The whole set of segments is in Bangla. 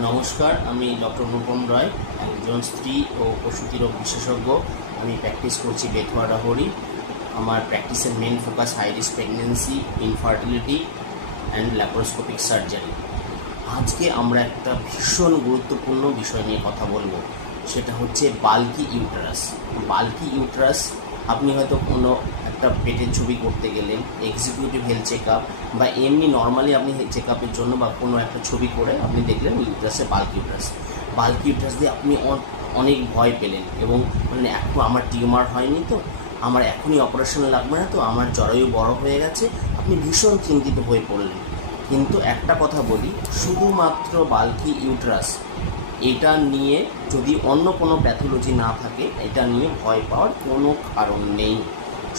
নমস্কার, আমি ডক্টর অনুপম রায়, একজন স্ত্রী ও প্রসূতি রোগ বিশেষজ্ঞ। আমি প্র্যাকটিস করছি বেথুয়াডা হরি আমার প্র্যাকটিসের main focus high risk pregnancy infertility and laparoscopic surgery আজকে আমরা একটা ভীষণ গুরুত্বপূর্ণ বিষয় নিয়ে কথা বলব। সেটা হচ্ছে বাল্কি ইউটারাস বাল্কি ইউটারাস আপনি হয়তো কোনো একটা পেটের ছবি করতে গেলেন এক্সিকিউটিভ হেলথ চেক আপ বা এমনি নর্মালি আপনি চেক আপের জন্য বা কোনো একটা ছবি করে আপনি দেখলেন ইউটারাসে বাল্কি ইউটারাস বাল্কি ইউটারাস দিয়ে আপনি অনেক ভয় পেলেন এবং মানে এখন আমার টিউমার হয়নি তো, আমার এখনই অপারেশন লাগবে না তো, আমার জরায়ু বড় হয়ে গেছে। আপনি ভীষণ চিন্তিত হয়ে পড়লেন। কিন্তু একটা কথা বলি, শুধুমাত্র বাল্কি ইউট্রাস এটা নিয়ে যদি অন্য কোনো প্যাথোলজি না থাকে, এটা নিয়ে ভয় পাওয়ার কোনো কারণ নেই।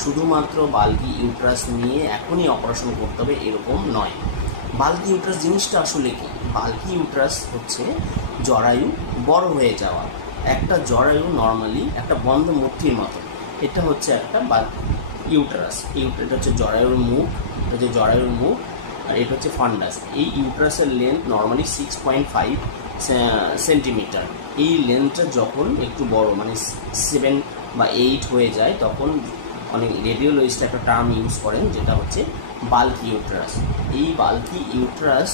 শুধুমাত্র বাল্কি ইউট্রাস নিয়ে এখনই অপারেশন করতে হবে এরকম নয়। বাল্কি ইউট্রাস জিনিসটা আসলে কি? বাল্কি ইউট্রাস হচ্ছে জরায়ু বড় হয়ে যাওয়া। একটা জরায়ু নর্মালি একটা বন্ধ মূর্তির মতো। এটা হচ্ছে একটা বাল ইউট্রাস এটা হচ্ছে জরায়ুর মুখ, এটা হচ্ছে জরায়ুর মুখ, আর এটা হচ্ছে ফান্ডাস এই ইউট্রাসের length normally six point five centimetre এই লেন্থটা যখন একটু বড় মানে সেভেন বা এইট হয়ে যায়, তখন অনেক রেডিওলজিস্ট একটা টার্ম ইউজ করেন, যেটা হচ্ছে বাল্কি ইউট্রাস এই বাল্কি ইউট্রাস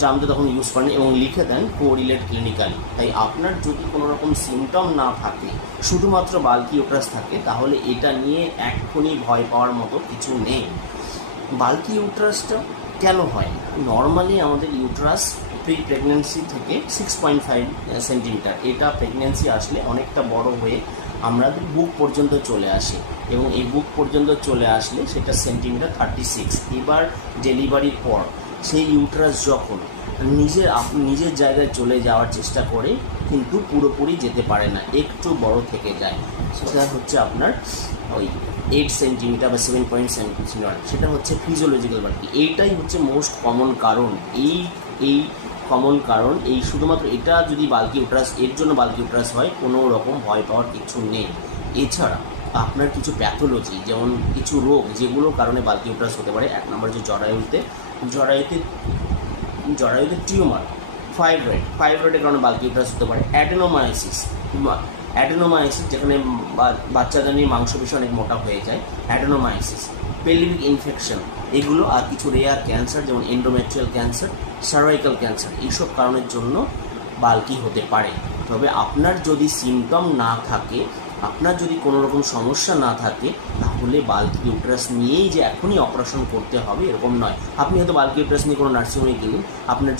টার্মটা তখন ইউজ করেন এবং লিখে দেন কোরিলেট ক্লিনিক্যালি তাই আপনার যদি কোনো রকম সিমটম না থাকে, শুধুমাত্র বাল্কি ইউট্রাস থাকে, তাহলে এটা নিয়ে এক্ষুনি ভয় পাওয়ার মতো কিছু নেই। বাল্কি ইউট্রাসটা কেন হয়? নর্মালি আমাদের ইউট্রাস প্রি প্রেগনেন্সি থেকে সিক্স পয়েন্ট ফাইভ সেন্টিমিটার এটা প্রেগনেন্সি আসলে অনেকটা বড় হয়ে আমাদের বুক পর্যন্ত চলে আসে এবং এই বুক পর্যন্ত চলে আসলে সেটা সেন্টিমিটার থার্টি সিক্স এবার ডেলিভারির পর সেই ইউট্রাস যখন নিজের নিজের জায়গায় চলে যাওয়ার চেষ্টা করে কিন্তু পুরোপুরি যেতে পারে না, একটু বড় থেকে যায়। সেটা হচ্ছে আপনার ওই এইট সেন্টিমিটার বা সেভেন পয়েন্ট সেন্টিমিটার সেটা হচ্ছে ফিজিওলজিক্যাল বাল্কি এইটাই হচ্ছে মোস্ট কমন কারণ। এই এই কমন কারণ, এই শুধুমাত্র এটা যদি বাল্কি ইউট্রাস এর জন্য বাল্কি ইউট্রাস হয়, কোনো রকম ভয় পাওয়ার কিছু নেই। এছাড়া, আপনার কিছু প্যাথোলজি যেমন কিছু রোগ, যেগুলোর কারণে বাল্কি ইউট্রাস হতে পারে, এক নম্বর যে জরায়ুতে। জরায়ুতে জরায়ুতে টিউমার ফাইব্রয়েড ফাইব্রয়েডের কারণে বাল্কি ইউট্রাস হতে পারে। অ্যাডেনোমায়াসিস অ্যাডেনোমায়াসিস যেখানে বাচ্চাদের নিয়ে মাংসপেশি অনেক মোটা হয়ে যায় অ্যাডেনোমায়াসিস পেলভিক ইনফেকশন এগুলো আর কিছু রেয়ার ক্যান্সার যেমন এন্ডোমেট্রিয়াল ক্যান্সার সার্ভাইকাল ক্যান্সার এইসব কারণের জন্য বালকি হতে পারে। তবে আপনার যদি সিমটম না থাকে, আপনার যদি কোনো রকম সমস্যা না থাকে, তাহলে বাল্কি ইউট্রাস নিয়েই যে এখনই অপারেশন করতে হবে, এরকম নয়। আপনি হয়তো বালকি ইউট্রাস নিয়ে কোনো নার্সিংহোমে গেলেন, আপনার